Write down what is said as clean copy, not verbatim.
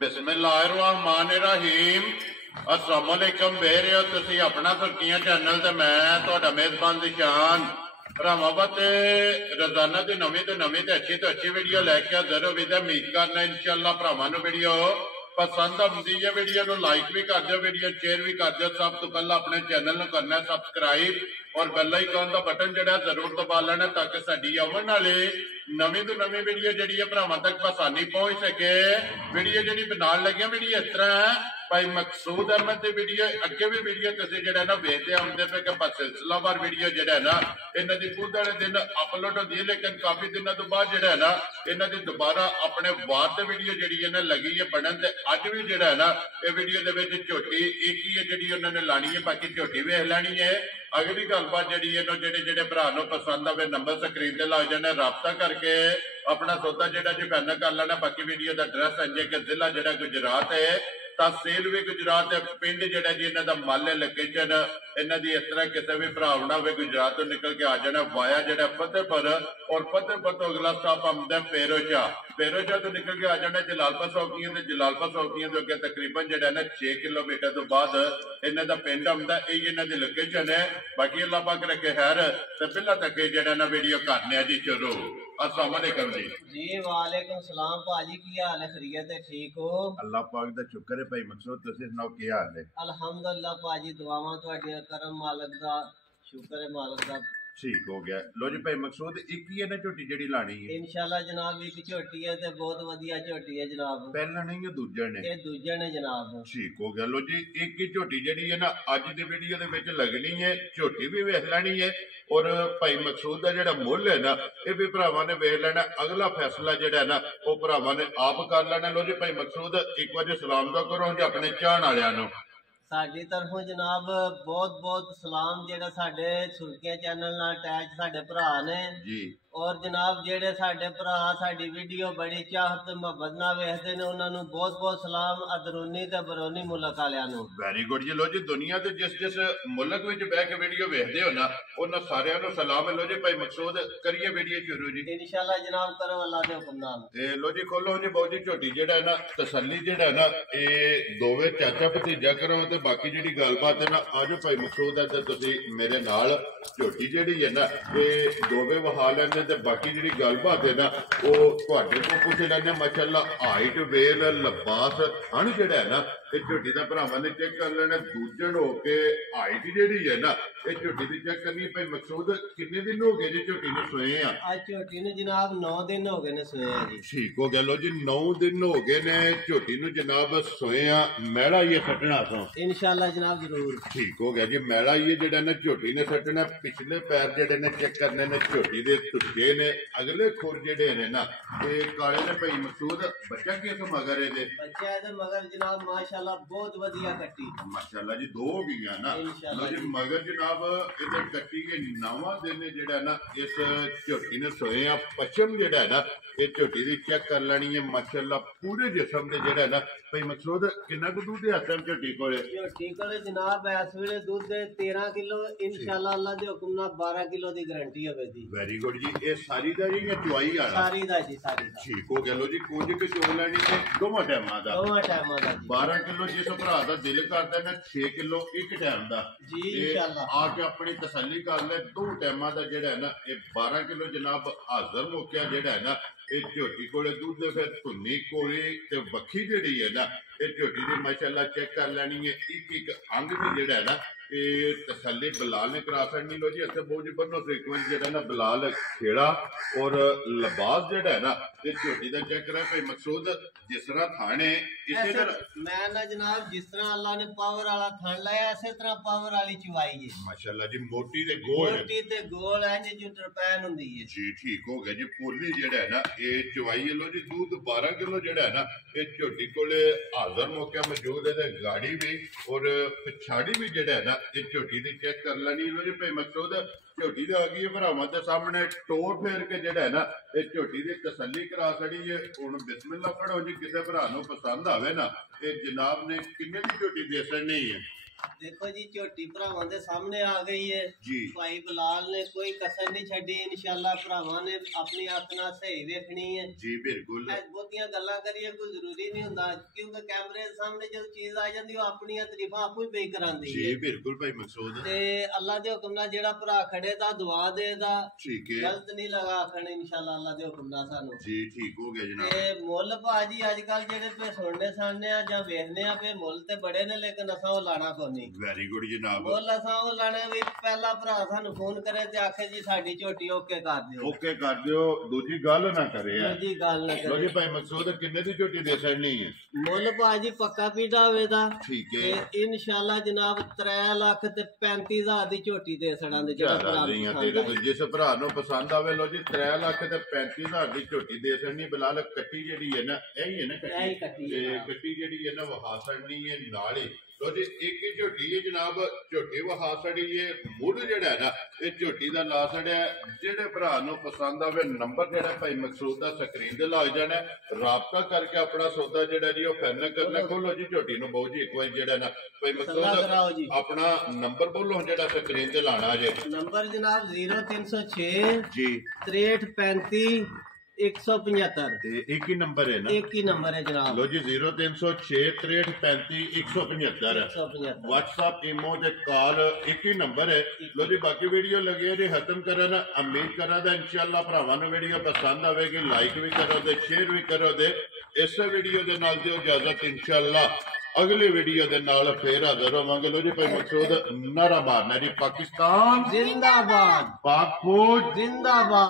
बिस्मिल्लाहिर्रहमानिर्रहीम। अस्सलाम वालेकुम। बेह रहे हो तुसी अपना सुर्खियां चैनल ते मैं तुहाडा मेजबान दिशान भरावां ते रोजाना की नवी तो अच्छी वीडियो लैके हाजिर हो। उम्मीद करना इंशाअल्लाह भरावां नूं वीडियो पसंद आउंदी है। वीडियो नूं लाइक भी कर दो, वीडियो शेयर भी कर दो। सब तो पहला अपने चैनल नूं करना सबसक्राइब और बेल आइकन का बटन जिहड़ा जरूर दबा लेना ताकि साडी आउण वाली नवी तो नवी वीडियो जिहड़ी है भरावां तक आसानी पहुंच सके। वीडियो जिहड़ी बनाउण लगे वीडियो इस तरह है भाई मकसूद अहमद की वीडियो अगे भी वीडियो तुसीं जिहड़ा ना वेखदे आउंदे पे कि सिलसिलावार वीडियो जिहड़ा है ना इन्हां दी खुद वाले दिन अपलोड होंदी है, लेकिन काफी दिनों तो बाद जिहड़ा है ना इन्हां दी दोबारा अपने वार दी वीडियो जिहड़ी है ना लगी है बनन ते अज भी जिहड़ा है ना ये वीडियो दे विच झोटी एक ही है जिहड़ी उन्हां ने लानी है, बाकी झोटी वेख लैनी है। अगली गलबात जिहड़ी है जेडे भरा नूं पसंद आवे नंबर स्क्रीन ते लग जाने, राबता करके अपना सौदा जिहड़ा जी फाइनल कर लेना। बाकी वीडियो का एड्रैस है कि जिला जिहड़ा गुजरात है, तहसील भी गुजरात है, पिंड जिहड़ा जी इन्हां दा मल है, लोकेशन इन्हां दी इस तरह किसी भी भरा आउणा होवे गुजरात तो निकल के आ जाना वाया जिहड़ा फतेहपुर और फतेहपुर तो अगला स्टॉप आउंदा फेरोजा। फेरोजा तो निकल के आ जाना जलालपुर चौकियां ते जलालपुर चौकियां तो अगे तकरीबन जिहड़ा ना 6 किलोमीटर तो बाद इन्हां दा पिंड आउंदा। यही इन्हां दी लोकेशन है। बाकी अल्लाह पाक रखे खैर ते पहला तक जिहड़ा ना वीडियो करने जी शुरू। अस्सलाम वालेकुम जी। वालेकुम सलाम भाजी, की हाल है? खैरियत है? ठीक हो? अल्लाह पाक दा शुक्र है भाई मकसूद, तुसीं सुनाओ की हाल है? अल्हम्दुलिल्लाह भाजी, दुआवां तुहाडियां, करम मालक दा शुक्र है मालक दा। ठीक हो गया। लो जी भाई मकसूद एक ही है ना झोटी जिहड़ी लानी है? इंशाल्लाह जनाब एक झोटी है ते बहुत वधिया झोटी है जनाब। पहला नहीं है दूजा ने? ये दूजा ने जनाब। ठीक हो गया। लो जी एक ही झोटी जिहड़ी है ना अज दी वीडियो दे विच लगनी है, झोटी भी वेख लैनी है और भाई मकसूद का जिहड़ा मुल है ना ये भी भरावां ने वेख लेना। अगला फैसला जिहड़ा है ना वो भरावां ने आप कर लेना। लो जी भाई मकसूद एक बार सलाम तो करो जी अपने चाहण वालियां नूं। साडी तरफों जनाब बहुत बहुत सलाम जेड़ा साडे सुर्खियां चैनल नाल अटैच साडे भरा ने जी। और जनाब जेड़े साडे भरा साडी वीडियो बड़ी चाहत मुहब्बत नाल वेखदे ने उन्हां नूं बहुत बहुत सलाम अंदरूनी ते बरूनी मुल्क वालियां नूं। वेरी गुड जी। लो जी दुनिया ते जिस जिस मुल्क विच बैठ के वीडियो वेखदे हो ना उन्हां सारियां नूं सलाम है। लो जी भाई मकसूद करिए वीडियो शुरू जी। इंशाल्लाह जनाब करो अल्लाह दे हुक्म नाल। ते लो जी खोलो जी बहुत जी झोटी जिहड़ा है ना तसल्ली जिहड़ा है ना ये दोवे चाचा भतीजा करो ते बाकी जिहड़ी गलबात है ना आज भाई मकसूद है ते तुसीं मेरे नाल झोटी जिहड़ी है ना ये दोवे वहा लैंदे ते बाकी जिहड़ी गलबात है ना वो तुहाडे कोल पुछ लैंदे। माशाअल्लाह हाइट वेल लिबास हन जिहड़ा है ना ये झोटी दा भरावां ने चेक कर लेना। दूजण हो के हाइट जिहड़ी है ना ये झोटी दी चेक करनी। भाई मकसूद कितने दिन हो गए जी झोटी नूं सोए आ? आज झोटी नूं जनाब 9 दिन हो गए ने सोए आ जी। ठीक हो गया। लो जी 9 दिन हो गए ने झोटी नूं जनाब सोए आ। मैला ये सटना तो इंशाल्लाह जनाब जरूर। ठीक हो गया जी। मैला ये जिहड़ा ना झोटी ने सटना। पिछले पैर जिहड़े ने चेक करने ने झोटी दे तुक्के ने, अगले खुर जिहड़े ने ना ये काले ने। भाई मकसूद बच्चा किस मगर है? बच्चा दे मगर जनाब माशाल्लाह बहुत वधिया कट्टी। माशाल्लाह जी दो हो गई ना। लो जी मगर जनाब इधर कट्टी के 9वां दिन जिहड़ा ना इस झोटी ने सोए आ। पश्चिम जिहड़ा है ना ये झोटी दी चेक कर लेनी है। माशाल्लाह पूरे जिस्म दे जिहड़ा ना भाई मकसूद कितना कुछ दूध है असल झोटी कोले? झोटी कोले जनाब इस वेले दूध दे 13 किलो इंशाल्लाह अल्लाह दे हुक्म नाल 12 किलो दी गारंटी होवे जी। वेरी गुड जी। ये सारी दा जी या चुआई वाला? सारी दा जी, सारी दा। ठीक हो गया। लो जी कुंज के चो लेनी है दोवां टाइमां दा? दोवां टाइमां दा जी। 12 किलो जिस भरा दा दिल करदा ना 6 किलो एक टाइम दा जी इंशाल्लाह आके अपनी तसल्ली कर ले। दो टाइमां दा जिहड़ा है ना ये 12 किलो जनाब हाजर मुक्या जिहड़ा है ना ये झोटी कोले दूध फिर धुन्नी कोली ते वक्खी जिहड़ी है ना ये झोटी दी माशाल्लाह चेक कर लैनी है। एक एक अंग भी जिहड़ा है ना ये तसल्ली बिलाल ने करा छड़नी। लो जी इत्थे बहुत बनो फ्रीक्वेंट जिहड़ा ना बिलाल खेड़ा और लिबास जिहड़ा है ना ये झोटी दा चेक करा। भाई मकसूद जिस तरह थाने इसे तरह मैं ना जनाब जिस तरह अल्लाह ने पावर वाला थान लाया इसे तरह पावर वाली चुवाई है। माशाल्लाह जी मोटी ते गोल, मोटी ते गोल है जी टरपैन हुंदी है जी। ठीक हो गया जी। पोली जिहड़ा है ना ये चुवाई है। लो जी दूध 12 किलो जिहड़ा है ना ये झोटी कोले हाजर मौका मौजूद है। गाड़ी भी और पिछाड़ी भी जिहड़ा है ना ये झोटी दी चेक कर लेनी। लो जी भाई मकसूद झोटी दी आ गई है भरावां दे सामने टोर फेर के जिहड़ा है ना ये झोटी दी तसल्ली करा छड़ी है। हुण बिस्मिल्लाह पढ़ो जी किसी भरा नूं पसंद आवे ना ये जनाब ने किन्ने दी झोटी दे छड़नी है? देखो जी झोटी भरावां दे सामने आ गई है जी। भाई बिलाल ने कोई कसर नहीं छड़ी इंशाल्लाह भरावां ने अपनी अख नाल सही वेखनी है जी बिल्कुल बहुतियां गल्लां करिए कोई जरूरी नहीं हुंदा क्योंकि कैमरे दे सामने जो चीज आ जांदी ओ अपनी तारीफां आपू ही पे करांदी जी है बिल्कुल भाई मकसूद ते अल्लाह दे हुक्म नाल जेड़ा भरा खड़े दा दुआ देदा ठीक है गलत नहीं लगा आखण इंशाल्लाह अल्लाह दे हुक्म नाल सानू जी ठीक हो गया जनाब ते मुੱਲ भाजी अजकल जेड़े पे सुनने सानने आ जां वेखने आ पे मुੱਲ ते बड़े ने लेकिन असां ओ लाना कोनी वेरी गुड जनाब ਮੁੱਲ ਅਸਾਂ ਉਹ ਲਾਣੇ ਵੀ ਪਹਿਲਾ ਭਰਾ ਸਾਨੂੰ ਫੋਨ ਕਰੇ ਤੇ ਆਖੇ ਜੀ ਸਾਡੀ ਝੋਟੀ ਓਕੇ ਕਰ ਦਿਓ ਓਕੇ ਕਰ ਦਿਓ ਦੂਜੀ ਗੱਲ ਨਾ ਕਰੇ ਦੂਜੀ ਗੱਲ ਨਾ ਲੋ ਕਰੇ ਜੀ ਭਾਈ ਮਕਸੂਦ ਕਿੰਨੇ ਦੀ ਝੋਟੀ ਦੇ ਛੜਨੀ ਹੈ ਮੁੱਲ ਭਾਜੀ ਪੱਕਾ ਪੀੜਾ ਹੋਵੇ ਦਾ ਠੀਕ ਹੈ ਤੇ ਇਨਸ਼ਾਅੱਲਾ ਜਨਾਬ 3 ਲੱਖ ਤੇ 35,000 ਦੀ ਝੋਟੀ ਦੇ ਛੜਾਂ ਦੇ ਜਿਹੜਾ ਭਰਾ ਰਹੀਆਂ ਤੇਰੇ ਤੋਂ ਜਿਸ ਭਰਾ ਨੂੰ ਪਸੰਦ ਆਵੇ ਲੋ ਜੀ 3 ਲੱਖ ਤੇ 35,000 ਦੀ ਝੋਟੀ ਦੇ ਛੜਨੀ ਬਿਲਾਲ ਕੱਟੀ ਜਿਹੜੀ ਹੈ ਨਾ ਇਹ ਹੀ ਹੈ ਨਾ ਇਹ ਹੀ ਕੱਟੀ ਹੈ। ਤੇ ਕੱਟੀ ਜਿਹੜੀ ਹੈ ਨਾ ਵਹਾ ਛੜਨੀ ਹੈ ਨਾਲ ਹੀ ਲੋ ਜੀ ਇੱਕ ਹੀ ਝੋਟੀ ਹੈ ਜਨਾਬ ਝੋਟੀ ਵਹਾ ਛੜੀ ਹੈ ਮੁੱਢ ਜਿਹੜਾ ਹੈ ਨਾ ਇਹ ਝੋਟੀ ਦਾ ਲਾ ਛੜਿਆ ਜਿਹੜੇ ਭਰਾ ਨੂੰ ਪਸੰਦ ਆਵੇ ਨੰਬਰ ਜਿਹੜਾ ਭਾਈ ਮਕਸੂਦ ਦਾ ਸਕਰੀਨ ਤੇ ਲੱਗ ਜਾਣਾ ਰਾਬਤਾ ਕਰਕੇ ਆਪਣਾ ਸੌਦਾ ਜਿਹੜਾ ਜੀ ਉਹ ਫਾਈਨਲ ਕਰਨਾ ਖੋਲੋ ਜੀ ਝੋਟੀ ਨੂੰ ਬਹੁਤ ਜੀ ਇੱਕ ਵਾਰ ਜਿਹੜਾ ਨਾ ਭਾਈ ਮਕਸੂਦ ਆਪਣਾ ਨੰਬਰ ਬੋਲੋ ਜਿਹੜਾ ਸਕਰੀਨ ਤੇ ਲਾਣਾ ਜੇ ਨੰਬਰ ਜਨਾਬ 0306 ਜੀ 6335 175 ਤੇ ਇੱਕ ਹੀ ਨੰਬਰ ਹੈ ਨਾ ਇੱਕ ਹੀ ਨੰਬਰ ਹੈ ਜਨਾਬ ਲੋ ਜੀ 0306 6335 175 WhatsApp ਈਮੋ ਤੇ ਕਾਲ ਇੱਕ ਹੀ ਨੰਬਰ ਹੈ ਲੋ ਜੀ ਬਾਕੀ ਵੀਡੀਓ ਲੱਗੇ ਜੇ ਖਤਮ ਕਰਨ ਉਮੀਦ ਕਰਾਂ ਦਾ ਇਨਸ਼ਾਅੱਲਾ ਭਰਾਵਾਂ ਨੂੰ ਵੀਡੀਓ ਪਸੰਦ ਆਵੇਗੀ ਲਾਈਕ ਵੀ ਕਰੋ ਤੇ ਸ਼ੇਅਰ ਵੀ ਕਰੋ ਤੇ ਇਸ ਵੀਡੀਓ ਦੇ ਨਾਲ ਦਿਓ ਇਜਾਜ਼ਤ ਇਨਸ਼ਾਅੱਲਾ ਅਗਲੀ ਵੀਡੀਓ ਦੇ ਨਾਲ ਫੇਰ ਹਾਜ਼ਰ ਹੋਵਾਂਗੇ ਲੋ ਜੀ ਭਾਈ ਮਕਸੂਦ ਨਾਰਾ ਮਾਰਨਾ ਜੀ ਪਾਕਿਸਤਾਨ ਜ਼ਿੰਦਾਬਾਦ ਪਾਕ ਫੌਜ ਜ਼ਿੰਦਾਬਾਦ